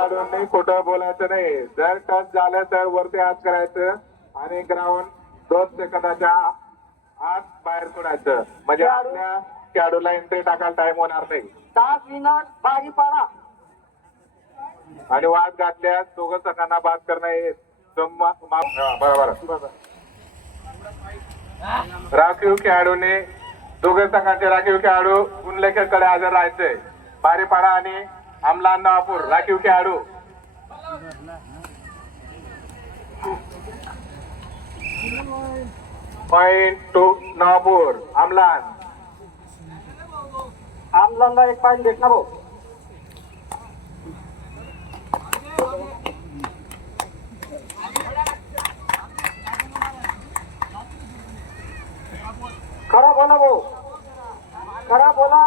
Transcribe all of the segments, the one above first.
खेळाडूंनी खोटं बोलायचं नाही. जर टच झालं तर वरती हात करायचं आणि ग्राउंड दोन सेकंदाच्या आत बाहेर सोडायचं. म्हणजे आपल्या खेळाडूला एंट्री टाकायला टाइम होणार नाही. तास विनर बारी पाडा आणि वाद घातल्यास दोघं संघांना बाद करणं हे बरोबर. राखीव खेळाडूने दोघे संघाचे राखीव खेळाडू उल्लेखेकडे हजर राहायचे. बारीपाडा आणि आमला नापूर राखीव खेळाडू पॉइंट टू नापूर आमलान. आमलांना एक पॉईंट भेटणार भाऊ. खरा बोला भाऊ. खरा बोला.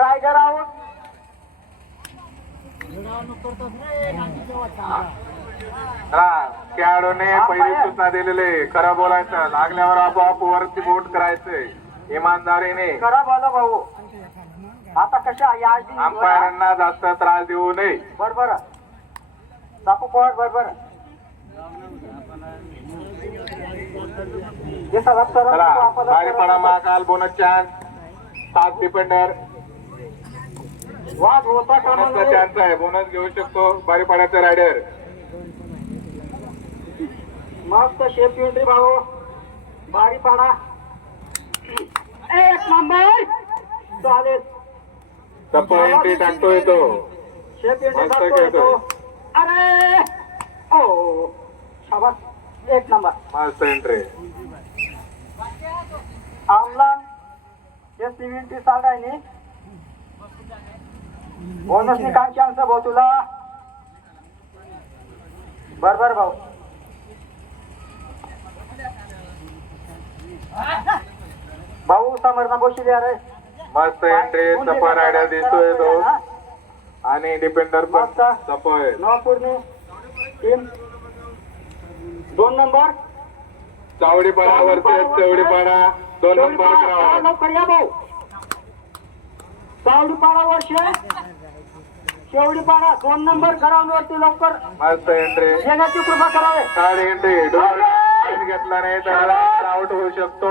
रायगड आहोत हा खेळाडूने पहिली सूचना दिलेली. खरं बोलायचं लागल्यावर आपोआप वरती बोट करायचंय इमानदारीने. खरा बोला भाऊ. आता कशा या अंपायरांना जास्त त्रास देऊ नये. बरोबर टाकू पॉईंट बरोबर बारीपणा महाकाल बोनस चान्स सात डिपेंडर वाद होता बोनसचा. चान्स आहे. बोनस घेऊ शकतो. बारीपाड्याचा रायडर मस्त शेप एंट्री भाऊ. बारी पाडा एक नंबर. चालेल. टप्प एंट्री टाकतोय तो शेप एंट्री मस्त टाकतो खेळतोय. येतो. अरे. ओ. शाबास. एक नंबर. मस्त एंट्री आमला हे सिव्हिंटी सांगायनी. बोनसनी काय चान्स भाऊ तुला? बर बर भाऊ. भाऊ समर्थ बसली अरे मस्त एंट्री टप्प रायडर दिसतोय तो. आणि डिपेंडर पण आहे. नवापूरने. टीम दोन नंबर. चावडीपाडा वरती चवडीपाडा. दोन नंबर लवकर या भाऊ. सावडीपाडा वर्ष. शेवडीपाडा दोन नंबर ग्राउंड वरती लवकर. मस्त एंट्री येण्याची कृपा करावे. थर्ड एंट्री डोर घेतला नाही तर आउट होऊ शकतो.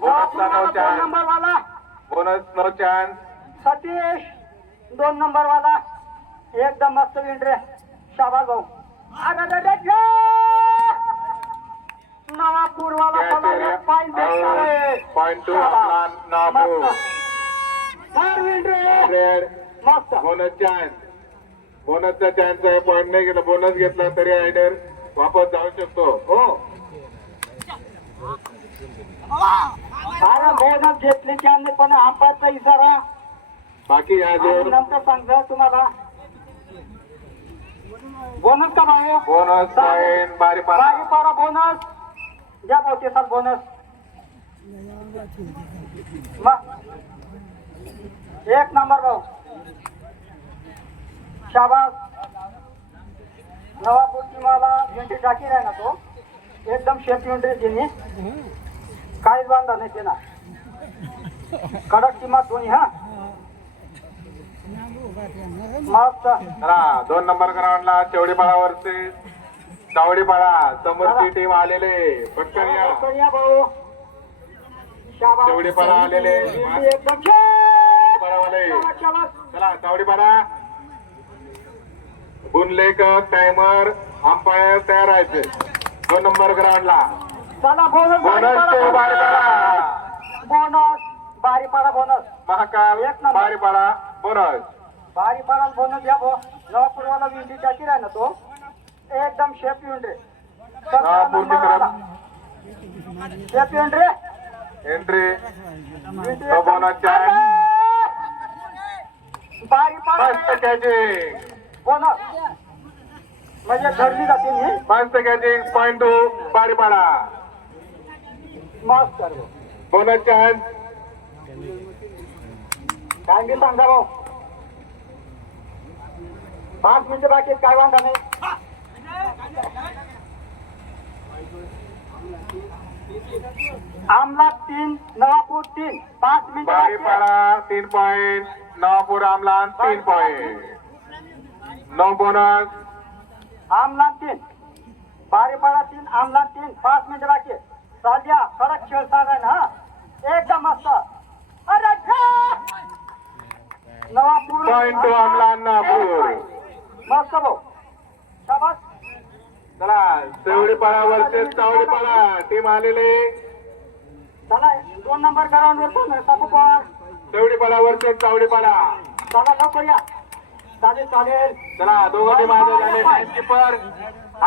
बोनसचा नो दोन चान्स नंबर वाला. बोनस नो चान्स सतीश दोन नंबर वाला. एकदम मस्त एंट्री शाबास भाऊ. अरे, अरे, अरे, अरे. नवापूर वाला पॉईंट पॉइंट टू नापूर रेड मस्त बोनस चान्स बोनसचा चान्स आहे. पॉईंट नाही घेतला बोनस घेतला तरी रायडर वापस जाऊ शकतो. हो. अरे बोनस घेतले त्यांनी पण आपाचा इशारा. बाकी नंतर सांगतो तुम्हाला. बोनस का भाऊ बोनस बारी बारी पारा. पारा बोनस द्या भाऊ ते बोनस एक नंबर भाऊ. शाबास. नवापूर टीमाला एंट्री टाकी आहे ना तो. एकदम शेप एंट्री त्यांनी काहीच बांधा नाही ते ना कडक टीमात दोन्ही हा. मस्त. चला दोन नंबर ग्राउंडला चवडीपाडावरती चावडीपाडा समोरची टीम आलेले पटकन या. भाऊ. शाबास. चवडीपाडा आलेले. एकदम. चला. चावडीपाडा बुनलेक टायमर अंपायर तयार व्हायचे. दोन नंबर ग्राउंडला. चला बोनस बोनस बारी पाडा बोनस महाकाल एक नंबर. बारीपाडा बोनस बारी पाडा बोनस घ्या भाऊ नवापूरवाला विंडी टाकी ना तो. एकदम शेप नवापूरची तरफ. शेप विंडे एंट्री विंडी तो बोनस बारी मस्त पाडा कॅचिंग म्हणजे धरली जाते मी मस्त कॅचिंग पॉइंट टू बारीपाडा मस्त कर भाऊ. बोनस चान्स काय बी सांगा भाऊ? पाच मिनिटं बाकी काय वांधा नाही. आमला तीन नवापूर तीन पाच. बारीपाडा तीन पॉइंट नवापूर आमलान तीन पॉईंट नो बोनस आमला तीन बारीपाडा तीन आमला तीन पाच मिनिट बाकी चालत्या कडक खेळ चालू आहे ना हा? एकदम मस्त. अरे! Navapur Point to आमलान Navapur. मस्त भाऊ. शाबास. चला टीम आलेले. चला दोन नंबर ग्राउंड वर कोण चला लवकर या. चालेल चालेल. चला दोघं टीम आले झाले. टाइमकीपर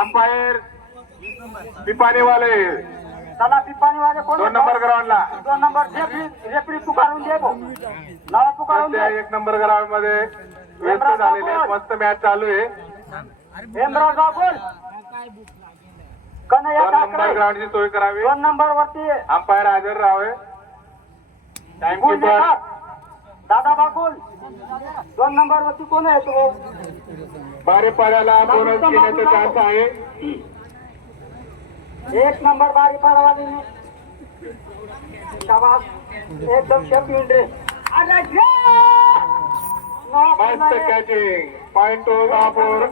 अंपायर पिपाणीवाले. चला पिपाणी वाले कोण दोन? नंबर ग्राउंडला. दोन नंबर रेफरी पुकारून दे नाव पुकारून सध्या दे. एक नंबर ग्राउंडमध्ये व्यस्त झालेले. मस्त मॅच चालू आहे. कन्हैया दोन नंबर ठाकरे ग्राउंडची सोय करावी. दोन नंबर वरती अंपायर हजर राहावे गुण टाइमकीपर देतात. दादा बाबुल दोन नंबर वरती कोण आहे तो? बारेपाड्याला बोनस घेण्याचा चान्स आहे. एक नंबर बारी पाडवाली शाबास. एकदम शेप मस्त. कॅचिंग पॉइंट टू के नवापूर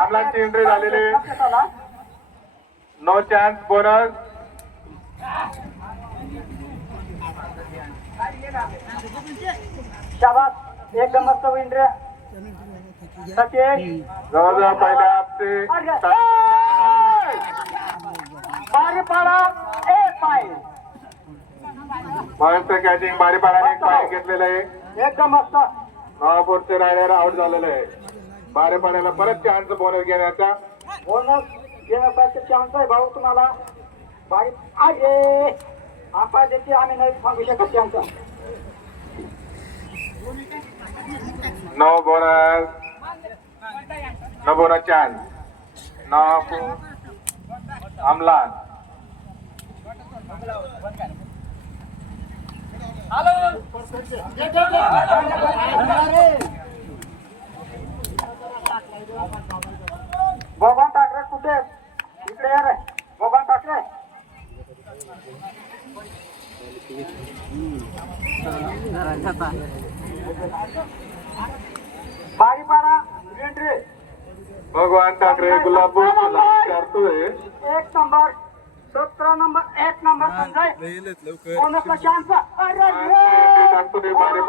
आमलांची एंट्री झालेली? नो चान्स बोनस शाबास. एकदम मस्त सचिन जवळजवळ पहिल्या हप्ते. अरे, ए! बारी पाडा एक पाय मस्त कॅचिंग बारीपाड्याने एक पॉईंट घेतलेलं आहे. एकदम मस्त नवापूरचे रायडर आउट झालेले आहे. बारेपाड्याला परत चान्स बोनस घेण्याचा. बोनस घेण्यासाठी चान्स आहे भाऊ तुम्हाला. बारी अरे आपण देखील आम्ही नाही सांगू शकत त्यांचा no bonus no bonus chance Navapur आमलान Bhagwan Thackeray कुठे? इकडे या रे. भगवान ठाकरे. बारीपाडा भगवान ठाकरे गुलाबपूर करतोय एक नंबर. सतरा नंबर. एक नंबर संजय कोणाचा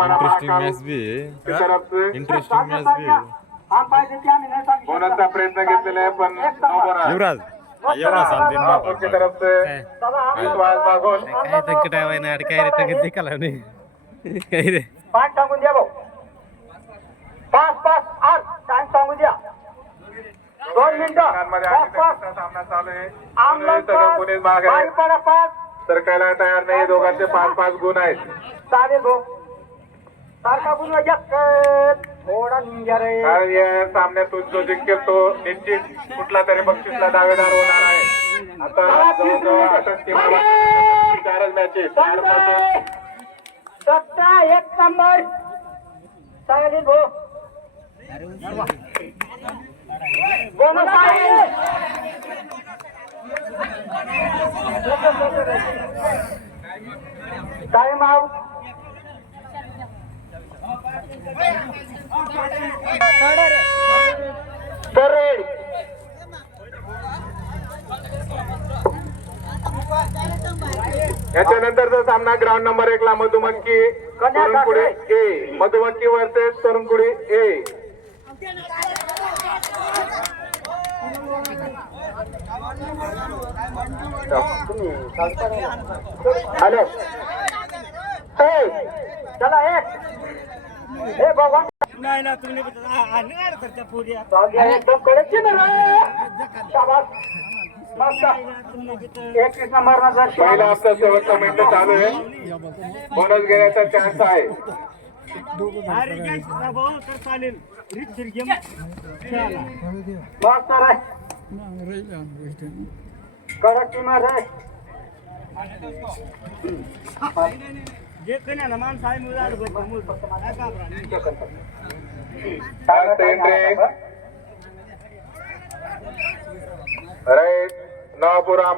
इंटरेस्टिंग मॅच बी आहे इंटरेस्टिंग मॅच बी आहे आम पाहिजे की आम्ही नाही सांगू शकत. बोनसचा प्रयत्न घेतलेला आहे पण युवराज. सांगते काय? तंकट आहे ना काय रे तंकट दिखाला नाही. काय रे? पाच सांगून द्या भाऊ. पाच पाच आठ. टाइम सांगू द्या. दोन सामना चालू आहे. पाच. सरकायला तयार नाही दोघांचे पाच पाच गुण आहेत. चालेल भाऊ. सारखा गुण जास्त थोडा निघ्या रे. कारण या सामन्यातून जो जिंकेल तो निश्चित कुठला तरी बक्षीसला दावेदार होणार आहे. आता जवळजवळ चारच मॅचेस संजय! सत्ता एक नंबर. चालेल भाऊ. टाइम आउट याच्यानंतरचा सामना ग्राउंड नंबर एक ला मधुमक्की तरुणकुडी ए मधुमक्की वर्सेस तरुणकुडी ए हॅलो. ए, चला एक. हे भगवान. नाही ना तुम्ही आणणार करता पुऱ्या जाऊया, एकदम कडक आहे ना रे. शाबास. मस्त. एकवीस नंबर नजर पहिला हप्ता शेवटचा मिनिट चालू आहे. बोनस घेण्याचा चान्स आहे. तर चालेल. मस्त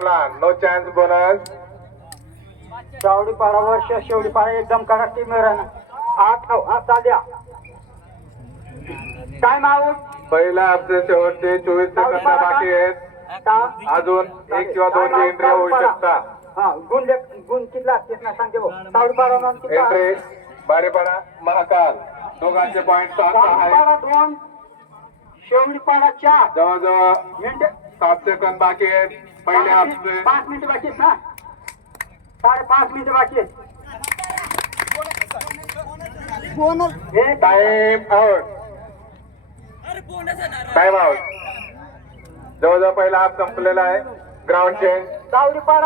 ना. No chance bonus. चावडी पाडावर शेवडी पाडा एकदम कडक टीम आठ हा चालद्या टाइम आउट पहिला आपले शेवटचे चोवीस सेकंद बाकी आहेत. अजून एक किंवा दोन एंट्री होऊ शकता. हा गुण गुण सांगते भाऊ. कितला? एंट्री बारेपाडा महाकाल. दोघांचे सात चावडी आहे दोन शेवडी पाडा चार. जवळजवळ मिनिट सात सेकंद बाकी आहेत. पहिले आपले पाच मिनिटं बाकी आहेत ना? साडे पाच मिनिटं बाकी आहेत. टाइम आउट टाइम आउट जवळजवळ पहिला हाफ संपलेला आहे. Ground change